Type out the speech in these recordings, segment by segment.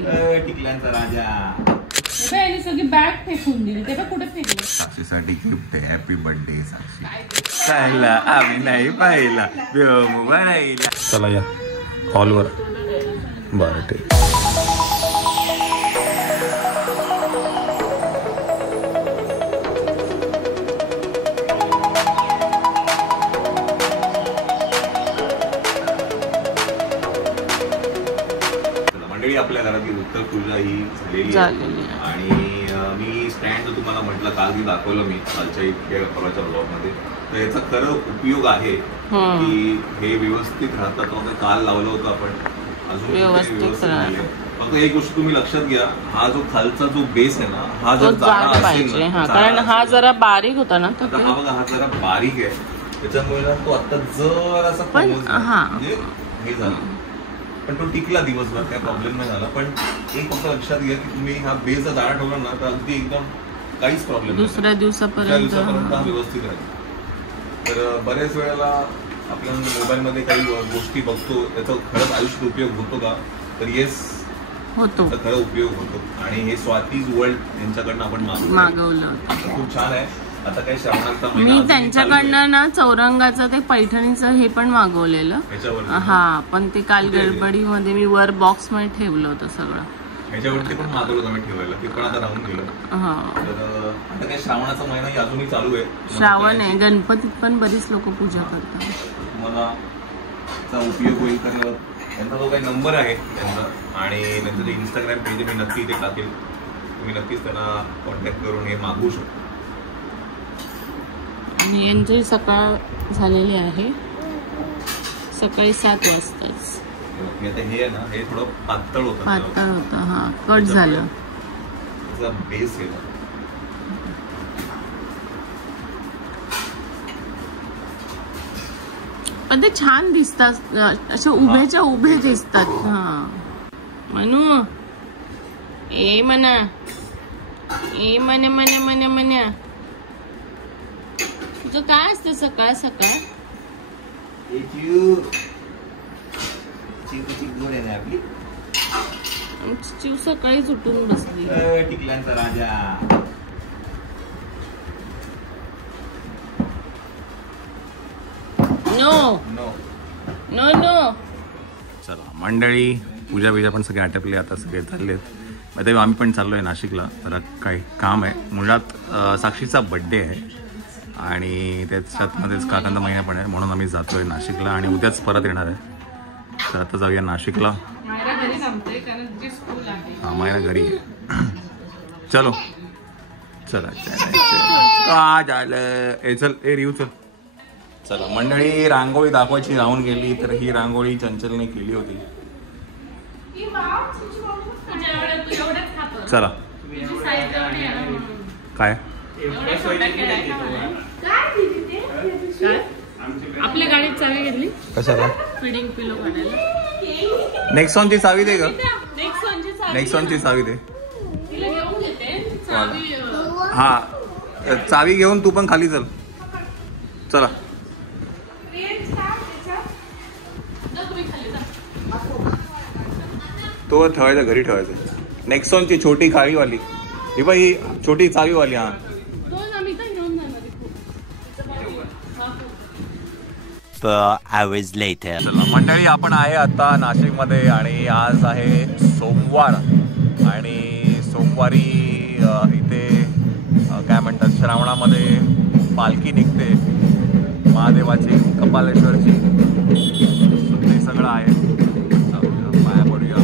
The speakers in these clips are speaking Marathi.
दिली. टिकल्यांचा राजा. याने सगळी बॅग फेकून दिली. ते कुठे फेकले? साक्षीसाठी गिफ्ट आहे. हॅपी बर्थडे साक्षी. खायला आम्ही नाही पाहिला मोबाईल. चला या हॉलवर. बरं ठीक. मंडळी आपल्या घरातली उत्तर पूजा ही झालेली आहे आणि मी स्टँड तुम्हाला म्हटलं काल मी दाखवलं मी कालच्या इतक्या परवाच्या ब्लॉगमध्ये. तर याचा खरं उपयोग आहे की हे व्यवस्थित राहतात. काल लावलं होतं आपण अजून व्यवस्थित नाही. फक्त एक गोष्ट तुम्ही लक्षात घ्या, हा जो खालचा जो बेस आहे ना हा जर जाडा असेल ना, कारण हा जरा बारीक होता ना. आता हा बघा हा जरा बारीक आहे त्याच्यामुळे ना तो आता जरासा म्हणजे हे झालं पण तो टिकला दिवसभर काही प्रॉब्लेम नाही झाला. पण एक फक्त लक्षात घ्या की तुम्ही हा बेस जर जाडा ठेवला ना तर अगदी एकदम काहीच प्रॉब्लेम नाही. दुसऱ्या दिवसापर्यंत हा व्यवस्थित राहील. तर बऱ्याच वेळेला आपल्या मोबाईलमध्ये काही गोष्टी बघतो त्याचा खरंच आयुष्यात उपयोग होतो का, तर येस होतो, खरं उपयोग होतो. आणि हे स्वातीज वर्ल्ड यांच्याकडनं आपण मागवलं खूप छान आहे. आता काही श्रावणाचा मी त्यांच्याकडनं ना चौरंगाचं ते पैठणीचं हे पण मागवलेलं. हा पण ते काल गडबडीमध्ये मी वर बॉक्स मध्ये ठेवलं होतं सगळं. ह्याच्यावरती पण मागवलं होतं मी ठेवायला, ते पण आता राहून गेलं. तर आता काही श्रावणाचा महिना अजूनही चालू आहे. श्रावण आहे, गणपतीत पण बरीच लोक पूजा करतात. तुम्हाला त्याचा उपयोग होईल. तर त्यांचा जो काही नंबर आहे त्यांचा आणि त्यांचं जे इंस्टाग्राम पेज मी नक्की ते टाकेल, तुम्ही नक्कीच त्यांना कॉन्टॅक्ट करून हे मागवू शकता. आणि यांची सकाळ झालेली आहे, सकाळी 7 वाजताच. आता हे आहे ना हे थोडं पातळ होतं. हा कट झालं. त्याचा बेस आहे ना पण ते छान दिसतात असे उभेच्या उभे दिसतात. हा म्हणू ए म्हणा ए म्हणे म्हणे म्हणे म्हणे. तुझं काय असतं सकाळ सकाळ? चिव सकाळी उठून बसली. टिकल्यांचा राजा. No no no no. चला मंडळी पूजा बिजा पण सगळे आटपले, आता सगळे चाललेत. आता आम्ही पण चाललोय नाशिकला, जरा काही काम आहे. मुळात साक्षीचा बड्डे आहे आणि त्याच्यात मध्येच काकांचा महिना पण आहे, म्हणून आम्ही जातोय नाशिकला आणि उद्याच परत येणार आहे. तर आता जाऊया नाशिकला. हा मायरा घरी आहे. चलो चला का झालं ए चल ए रिव चल. चला मंडळी रांगोळी दाखवायची राहून गेली, तर ही रांगोळी चंचलने केली होती. चला काय आपल्या गाडीत चावी घेतली कशाला? फीडिंग पिलो काढायला. नेक्सॉनची चावी दे ग. नेक्सॉनची चावी दे. हा चावी घेऊन तू पण खाली चल. चला तो ठेवायचा, घरी ठेवायचा. नेक्सॉनची छोटी काळीवाली ही बाई, ही छोटी चावीवाली. हा चला मंडळी आपण आहे आता नाशिकमध्ये आणि आज आहे सोमवार आणि सोमवारी इथे काय म्हणतात श्रावणामध्ये पालखी निघते महादेवाची, कपालेश्वरची. ते सगळं आहे. पाया पडूया.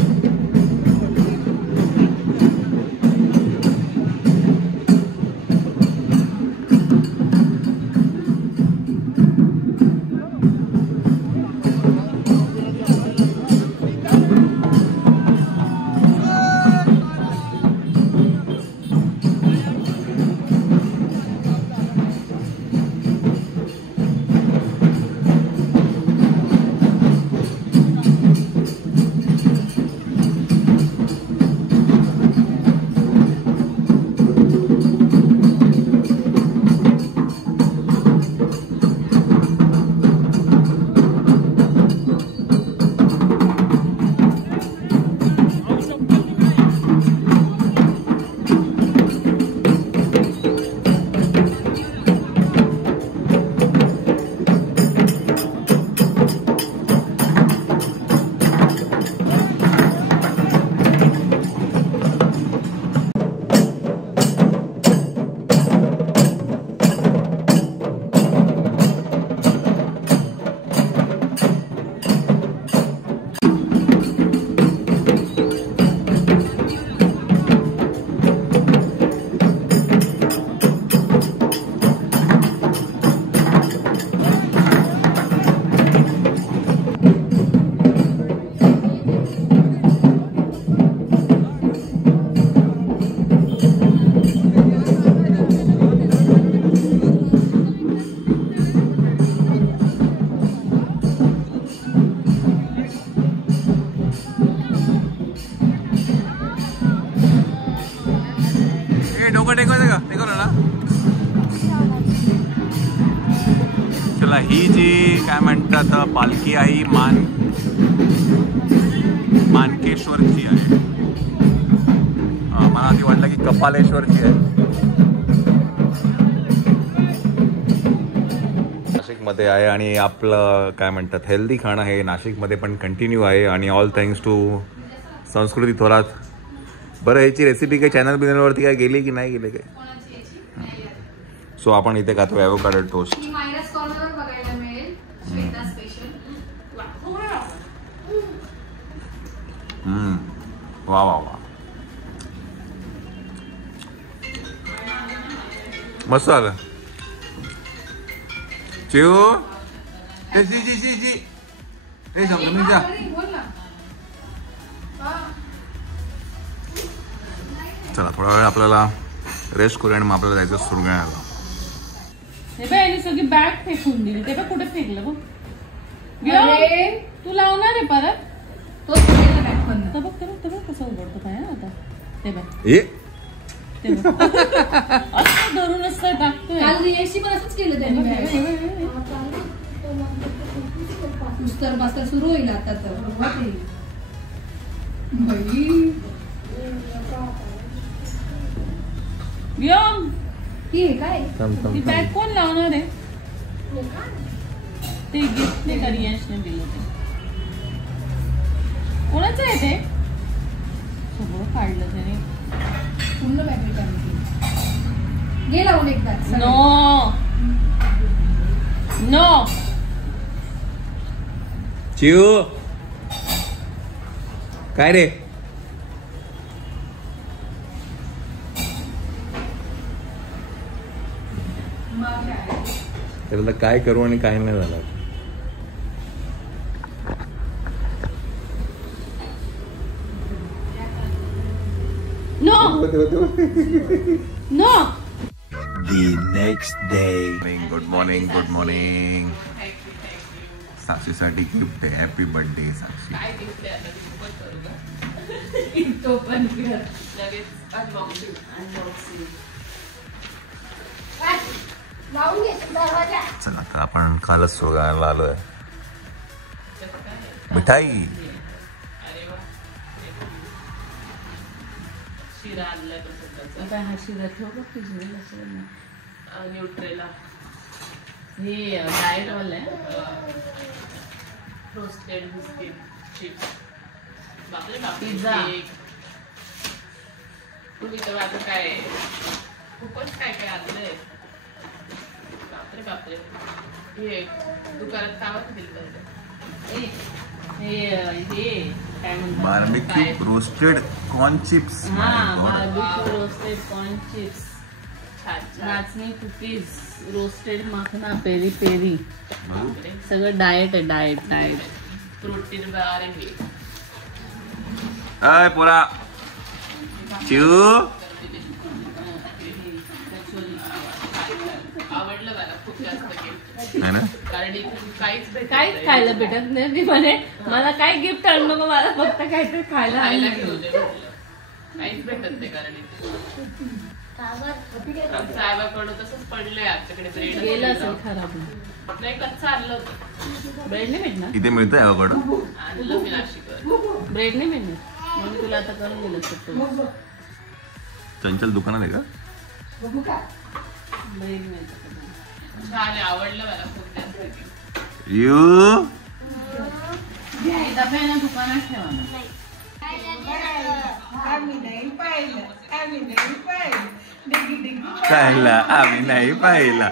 मुका टेकवायचं का? टेकवलं ना. चला, ही जी काय म्हणतात पालखी आहे मानकेश्वरची आहे. मला आधी वाटलं की कपालेश्वरची आहे. नाशिकमध्ये आहे आणि आपलं काय म्हणतात हेल्दी खाणं हे नाशिकमध्ये पण कंटिन्यू आहे आणि ऑल थँक्स टू संस्कृती थोरात. बरं, याची रेसिपी काही चॅनल बिनलवरती काय गेली की नाही गेली काय? सो आपण इथे खातो ॲव्होकाडो टोस्ट. वा वा वा, मस्त आलं. चिव चला, थोडा वेळ आपल्याला रेस्ट करूया आणि मग आपल्याला जायचं सुरगाण्याला. सगळी बॅग फेकून दिली. ते कुठे फेकलं बघ. तू लावणार आहे परत तो बघ कसं उघडतो काय आता. ते बघ धरूनच टाकतोय. काल रियाशी पण असंच केलं त्यांनी. सुरू होईल आता तर. काय ती बॅग कोण लावणार आहे? ते गिफ्ट नाही का रियाशने दिलं ते. कोणाचं आहे ते? सगळं काढलं त्याने पूर्ण बॅग गेला एकदा. नो नो चिव काय रे? त्याला काय करू आणि काय नाही झालं. No no. The next day. Good morning. साक्षीसाठी गिफ्ट आहे. Happy birthday Sakshi. चला, आता आपण कालच सुरगाण्याला आलोय. मिठाई आता हा शिरा ठेव न्यूट्रेला. हे डाएट वाला आहे. Roasted biscuit chips. बापरे बाप. पिझ्झा. तुम्ही तर आता काय खूपच काय काय आणलंय. बापरे. हे दुकानात कावत दिलं. हे काय म्हणतात barbecue roasted corn chips. Barbecue roasted corn chips. नाचणी cookies. Roasted makhana. Peri peri. सगळं डाएट आहे. डाएट प्रोटीन बारे मी. अय पोरा चिव आवडलं मला खूप जास्त. काहीच खायला भेटत नाही. मला काय गिफ्ट आणू नको. मला फक्त काहीतरी खायला घेऊन काहीच भेटत नाही. कारण साहेबाकडं तसंच पडलंय आमच्याकडे. ब्रेड गेलं असेल खराब. नाही कच्चं आणलं होतं. ब्रेड नाही भेटणार. इथे मिळतंय ॲव्होकाडो. आणलं मी नाशिकवर. ब्रेड नाही भेटणार म्हणून तुला आता करून दिलं असतं. चंचल दुकानात आहे का? ब्रेड मिळतं. छान आहे. आवडलं मला खूप जास्त. दुकानात ठेवा. खायला आम्ही नाही पाहिला.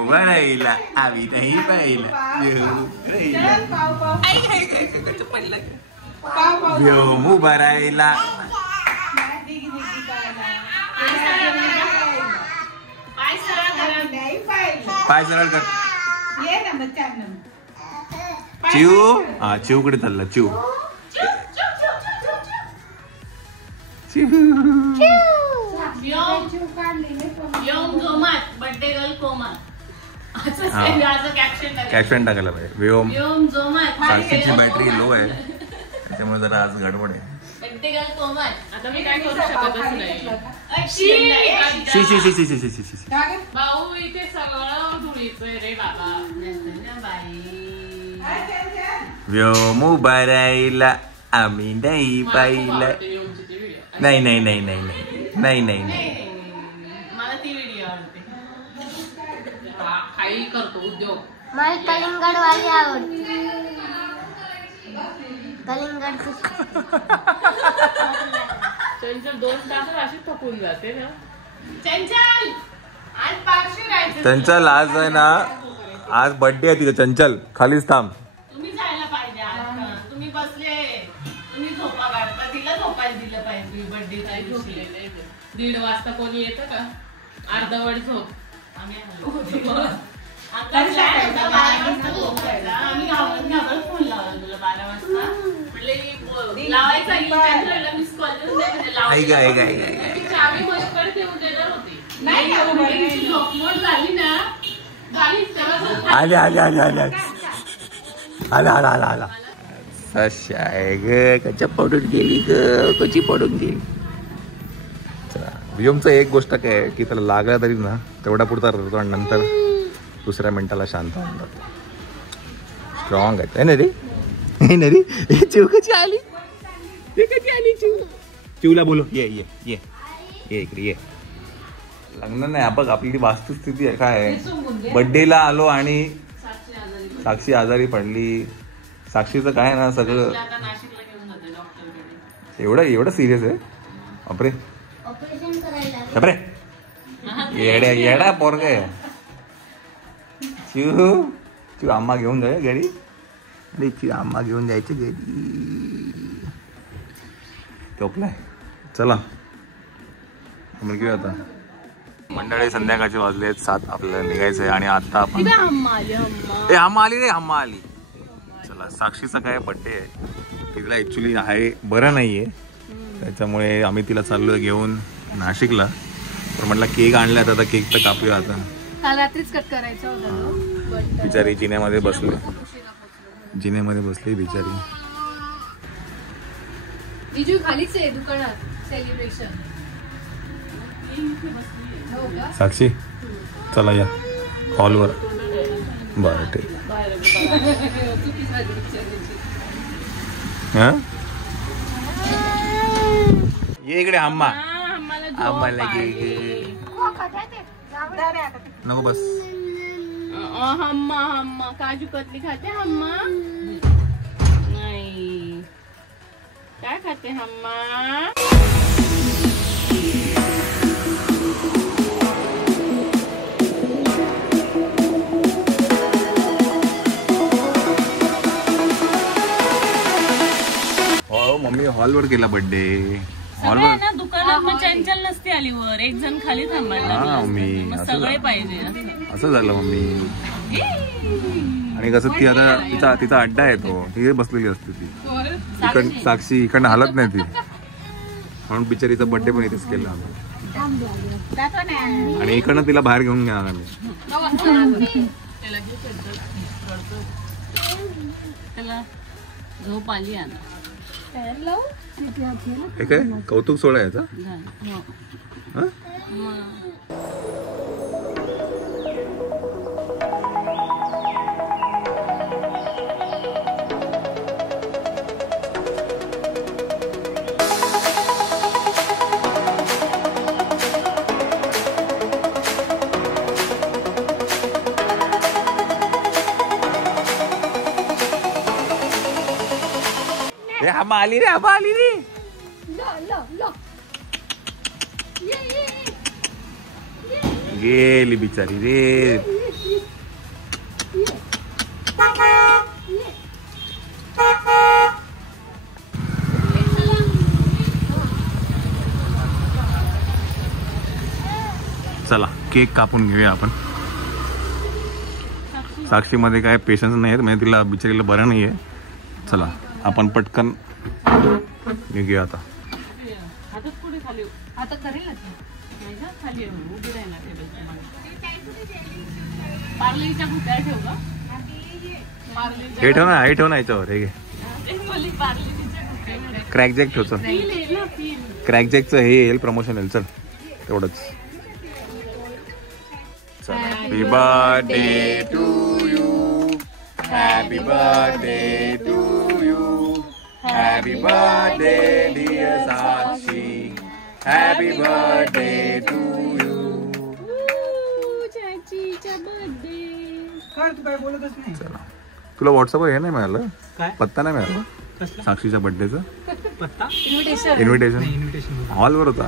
उभा राहिला आम्ही नाही पाहिला. उभा राहिला. पाय सरळ कर. चिव चिवकडे चालला. चिव बर्थडे गर्ल कोमल. कॅप्शन टाकायला पाहिजे. व्योम. साक्षीची बॅटरी लो आहे त्याच्यामुळे जरा आज गडबड आहे. बर्थडे गर्ल कोमल. आता मी काय करू शकतच नाही. शी भाऊ इथे सगळं धुळीचं रे बाबा. व्योम बारायला आम्ही नाही पाहिला. नाही नाही नाही नाही नाही नाही नाही. मला ती व्हिडिओ आवडते. काही करतो उद्योग. मला कलिंगड वाली आवडते. कलिंगड चंचल 2 तास अशी थकून जाते ना. चंचल आज पार्श्व राहायचं. चंचल आज आहे ना, आज बर्थडे आहे तिथे. चंचल खालीच थांब. तुम्ही जायला पाहिजे आज. तुम्ही बसले, तुम्ही झोपा काढता. तिला झोपायला दिलं पाहिजे. बर्थडे काही झोपलेले 1:30 वाजता कोणी येतं का? अर्धवट झोप. आम्ही घाबरत फोन लावला तुला 12 वाजता. लावायचा मिस कॉल चावी माझ्याकडे ठेवून देणार होती. नाही झोपमोड झाली ना. आले आले आले आले आला आला आला आला. सश्या आहे ग. कच्च्या पडून गेली ग. कशी पडून गेली. व्योमचं एक गोष्ट काय आहे की त्याला लागला तरी ना तेवढा पुरता रडतो आणि नंतर दुसऱ्या मिनिटाला शांत होऊन जातो. स्ट्रॉंग आहे ना रे. हे ना रे. चिव कशी आली. ते कधी आली चिव. चिवला बोलो ये ये ये ये इकडे ये. लग्न नाही बघ आपली वास्तुस्थिती आहे काय आहे. बर्थडेला आलो आणि साक्षी आजारी पडली. साक्षीचं काय ना सगळं एवढं सिरियस आहे. बापरे ऑपरेशन करायला. बापरे येड्या येडा पोरग आहे. चिव आम्हा घेऊन जाऊया घरी. अरे चिव आम्हा घेऊन जायचं घरी. टोपलाय. चला आपण घेऊया आता. मंडळी संध्याकाळचे वाजले 7. आपल्याला निघायचं आहे आणि आता आपण हम्मा आली रे. हम्मा आली. चला साक्षीचा काय बर्थडे आहे. तिला ऍक्च्युली आहे बरं नाहीये त्याच्यामुळे आम्ही तिला चाललोय घेऊन नाशिकला. तर म्हटलं केक आणलाय आता केक तर कापूया आता. काल रात्रीच कट करायचा होता. बिचारी जिन्यामध्ये बसली. जिन्यामध्ये बसली बिचारी. बिजू खालीच आहे दुकानात सेलिब्रेशन. साक्षी चला या हॉलवर. बरं ठीक. ये इकडे हम्मा. आम्हाला नको बस. हम्मा हम्मा काजू कतली खाते हम्मा. नाही काय खाते हम्मा. मम्मी हॉलवर गेला बर्थडे. हॉलवर ना दुकानात मग चंचल नसते आली वर. एक जण खाली थांबायला. सगळे पाहिजे असं झालं मम्मी. आणि कसं ती आता तिचा अड्डा आहे तो. तिथे बसलेली असते ती. साक्षी इकडनं हालत नाही ती. म्हणून बिचारीचा बर्थडे पण इथेच केला आणि इकडनं तिला बाहेर घेऊन गेला आम्ही. त्याला झोप आली आता. हे काय कौतुक सोहळा याचा. हम्मा आली रे. हम्मा आली रे. गेली बिचारी रे. चला केक कापून घेऊया आपण. साक्षीमध्ये काय पेशन्स नाही म्हणजे तिला बिचारीला बरं नाहीये. चला आपण पटकन निघूया आता. आता करेल खाली उभी राहिला. पार्लेच्या भुट्या ठेव का. हे ठेव ना. हे ठेव ना याच्यावर. हे क्रॅकजॅक ठेव चल. क्रॅकजॅकचं हे येईल प्रमोशन येईल चल तेवढंच. Happy birthday to you. Happy birthday to you. Happy birthday dear Sakshi. Happy birthday to you. चला तुला व्हॉट्सअपवर हे नाही मिळालं पत्ता नाही मिळाला साक्षीच्या बर्थडेचा इन्व्हिटेशन हॉलवर होता.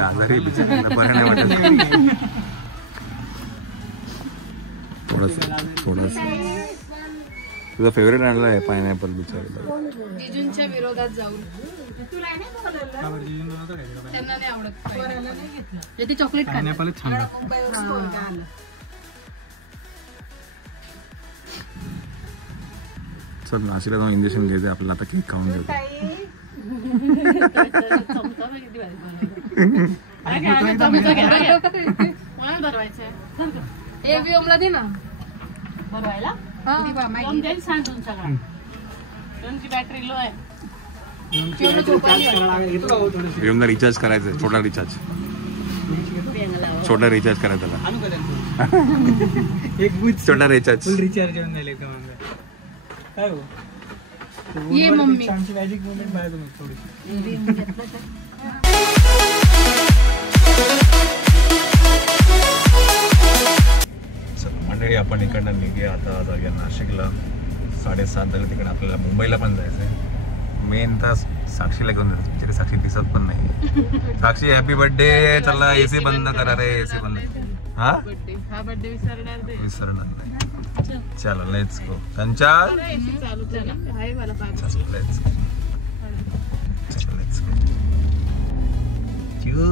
आजारी बिचारा बरं नाही वाटत. थोडस तुझा फेवरेट आणला आहे पायनॅपल बिचारा. जिजूंच्या विरोधात जाऊन त्यांना नाही आवडत ते चॉकलेट पायनॅपल छान. चल नाशिकला जाऊन इंजेक्शन घ्यायचं आपल्याला आता केक खाऊन घ्यायचं. दे ना भरवायला सांग तुमच्याकडे बॅटरी लो आहे. रिचार्ज करायचं छोटा रिचार्ज करायचा छोटा रिचार्ज. रिचार्ज येऊन जाईल एकदम. काय हो ये मम्मी आमची मॅजिक मोमेंट पाहिजे तुम्ही थोडी. मंडळी आपण इकडनं निघूया आता जाऊया नाशिकला. 7:30 झाले तिकडे आपल्याला मुंबईला पण जायचं आहे. मेन तास साक्षीला घेऊन जायचं बिचारी साक्षी दिसत पण नाही. साक्षी हॅपी बर्थडे. चला एसी बंद करा रे एसी बंद. हा बर्थडे विसरणार नाही. चला let's go. Kanchan let's go.